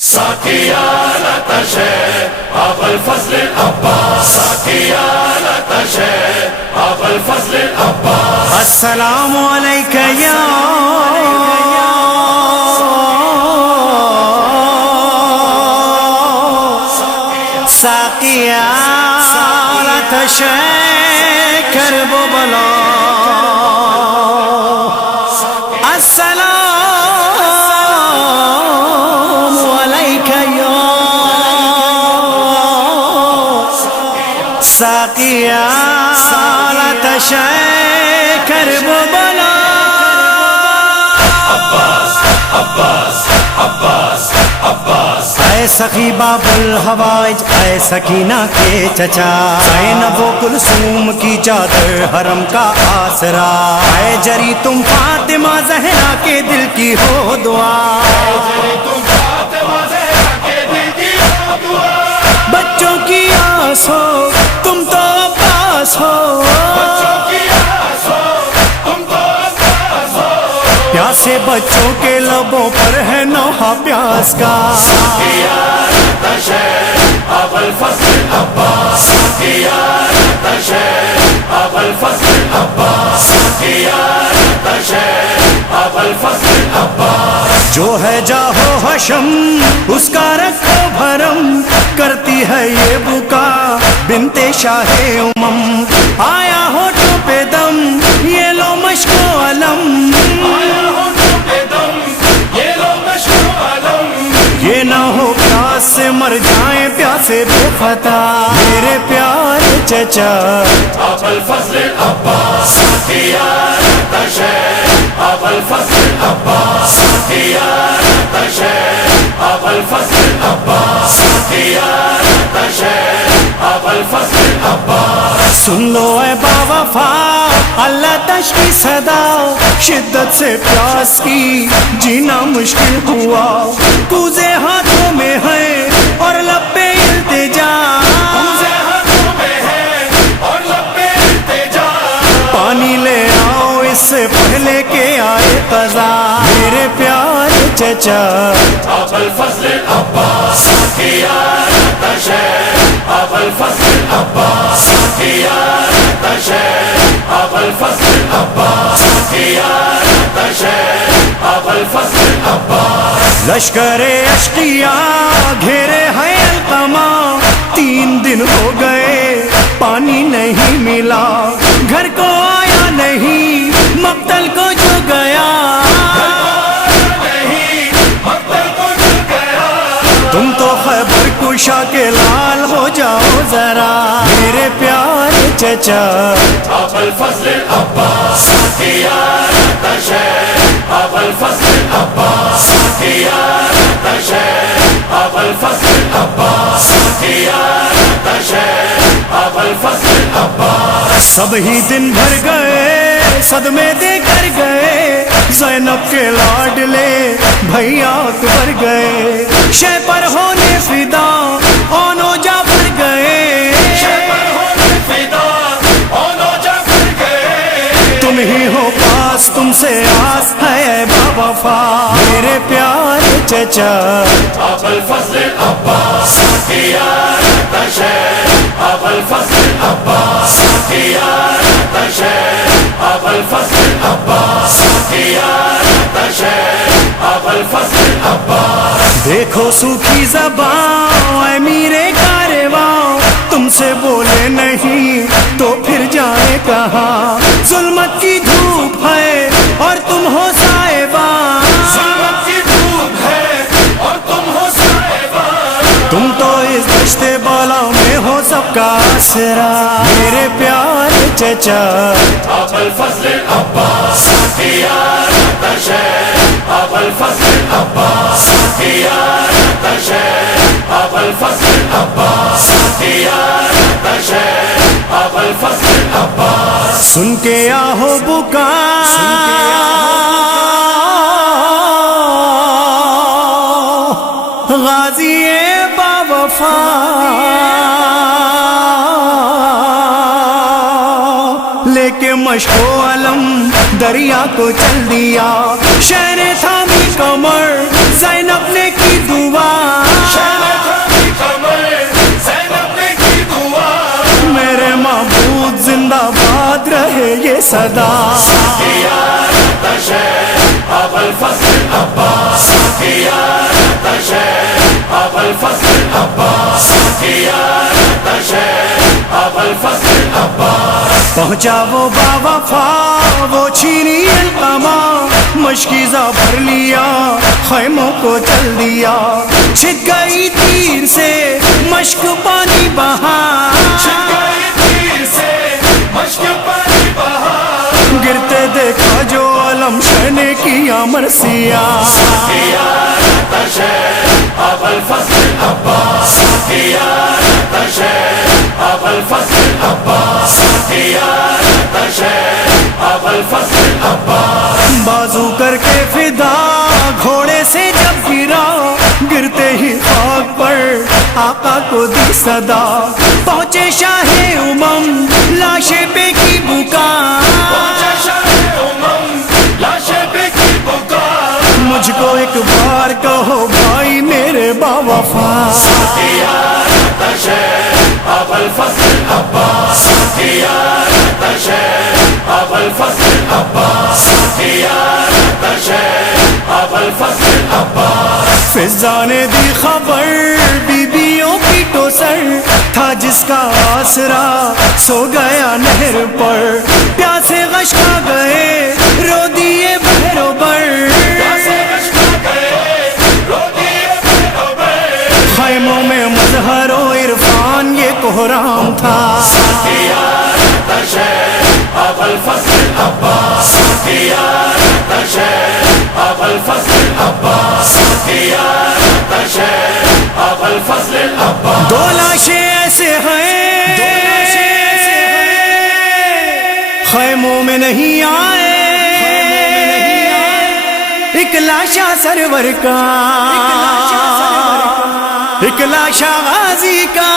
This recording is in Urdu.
ساقيانة شيخ أبا الفضل العباس ساقيانة شيخ أبا الفضل العباس السلام عليك يا ساقيانة شيخ كرب بلا السلام عليك يا ساقيانة شيخ كرب بلا عباس عباس عباس عباس اے سخی باب الحوائج اے سکینہ کے چچا زینب و کلثوم کی چادر حرم کا آسرا اے جری تم فاطمہ زہرا کے دل کی ہو دعا تم فاطمہ زہرا کے دل کی ہو دعا بچوں کی آس ہو تم تو عباس ہو بچوں کی آس ہو تم تو عباس ہو پیاسے بچوں کے لبوں پر ہے نوحہ پیاس کا ساقيانة شيخ أبا الفضل العباس ساقيانة شيخ أبا الفضل العباس ساقيانة شيخ أبا الفضل العباس جو ہے جاہو حشم اس کا رکھو بھرم کرتی ہے یہ بکا بنت شاہ امم آیا ہوٹوں پہ دم یہ لو مشک و علم آیا ہونٹوں پہ دم یہ لو مشک و علم یہ نہ ہو پیاس سے مر جائیں پیاسے بے خطا میرے پیارے چچا أبا الفضل العباس ساقيانة شيخ أبا الفضل العباس ساقيانة شيخ أبا الفضل العباس ساقيانة شيخ أبا الفضل العباس سن لو اے با وفا اللہ تشکی صدا شدت سے پیاس کی جینا مشکل ہوا کوزے ہاتھوں میں ہے اور لب پہ التجا کوزے ہاتھوں میں ہے اور لب پہ التجا پانی لے آؤ اس سے پہلے کہ آئے قضا میرے پیارے چچا أبا الفضل العباس ساقيانة شيخ أبا الفضل العباس ساقيانة شيخ أبا الفضل العباس ساقيانة شيخ أبا الفضل العباس لشکر اشقیاء گھیرے ہے القما 3 دن ہو گئے پانی نہیں ملا گھر کو آیا نہیں مقتل کو جو گیا نہیں مقتل کو جو گیا تم تو خیبر کشا کے لال ہو جاؤ ذرا میرے پیارے چچا أبا الفضل العباس ساقيانة شيخ أبا الفضل العباس ساقيانة شيخ أبا الفضل العباس ساقيانة شيخ أبا الفضل العباس سب ہی دن بھر گئے صدمے دے کر گئے زینب کے لاڈلے بھیا اکبر گئے شے پر ہونے فدا اونو جعفر گئے شیبر ہونے فدا اونو جعفر گئے تم ہی ہو پاس تم سے آس ہے با وفا میرے پیارے چچا أبا الفضل العباس ساقيانة شيخ أبا الفضل العباس ساقيانة شيخ أبا الفضل العباس ساقيانة شيخ أبا الفضل العباس دیکھو سوکھی زبان اے میرے کارواں تم سے بولے نہیں تو پھر جائے کہاں ظلمت کی دھوپ ہے اور تم ہو صاحبان ظلمت کی دھوپ ہے اور تم ہو صاحبان تم تو اس دشت بالا میں ہو سب کا آسرا میرے پیارے چچا أبا الفضل العباس ساقيانة شيخ أبا الفضل العباس ساقيانة شيخ أبا الفضل العباس ساقيانة شيخ أبا الفضل العباس سن کے آہو بکا غازی با وفا لے کے مشک و علم دریا کو چل دیا شہر تھامی کمر زینب نے کی دعا صدا أبا الفضل العباس يا شيخ أبا الفضل العباس يا شيخ أبا الفضل العباس پہنچا وہ باوفا وہ چھینی القما مشکیزہ بھر لیا خیموں کو چل دیا چھک گئی تیر سے مشک پانی بہا تیر سے مشک پانی بہا گرتے دیکھا جو علم شہ نے کیا مرثیہ يا شيخ أبا الفضل العباس يا شيخ أبا الفضل العباس يا شيخ أبا الفضل العباس بازو کر کے فدا گھوڑے سے جب گرا گرتے ہی خاک پر آقا کو دی صدا پہنچے شاہ امم لاشیں پہ کی بکا مجھ کو ایک بار کہو بھائی میرے باوفا يا شيخ أبا الفضل العباس يا شيخ أبا الفضل العباس يا شيخ أبا الفضل العباس فضا نے دی خبر بیبیوں کی تو سر تھا جس کا آسرا سو گیا نہر پر پیاسے غش کھا گئے رو دیے بہرو بر خیموں میں مظہر و عرفان یہ کوہرام تھا يا شيخ أبا الفضل العباس يا شيخ أبا الفضل العباس يا شيخ أبا الفضل العباس دو لاشیں ایسے ہیں خیموں میں نہیں آئے ایک لاشا سرور کا ایک لاشا غازی کا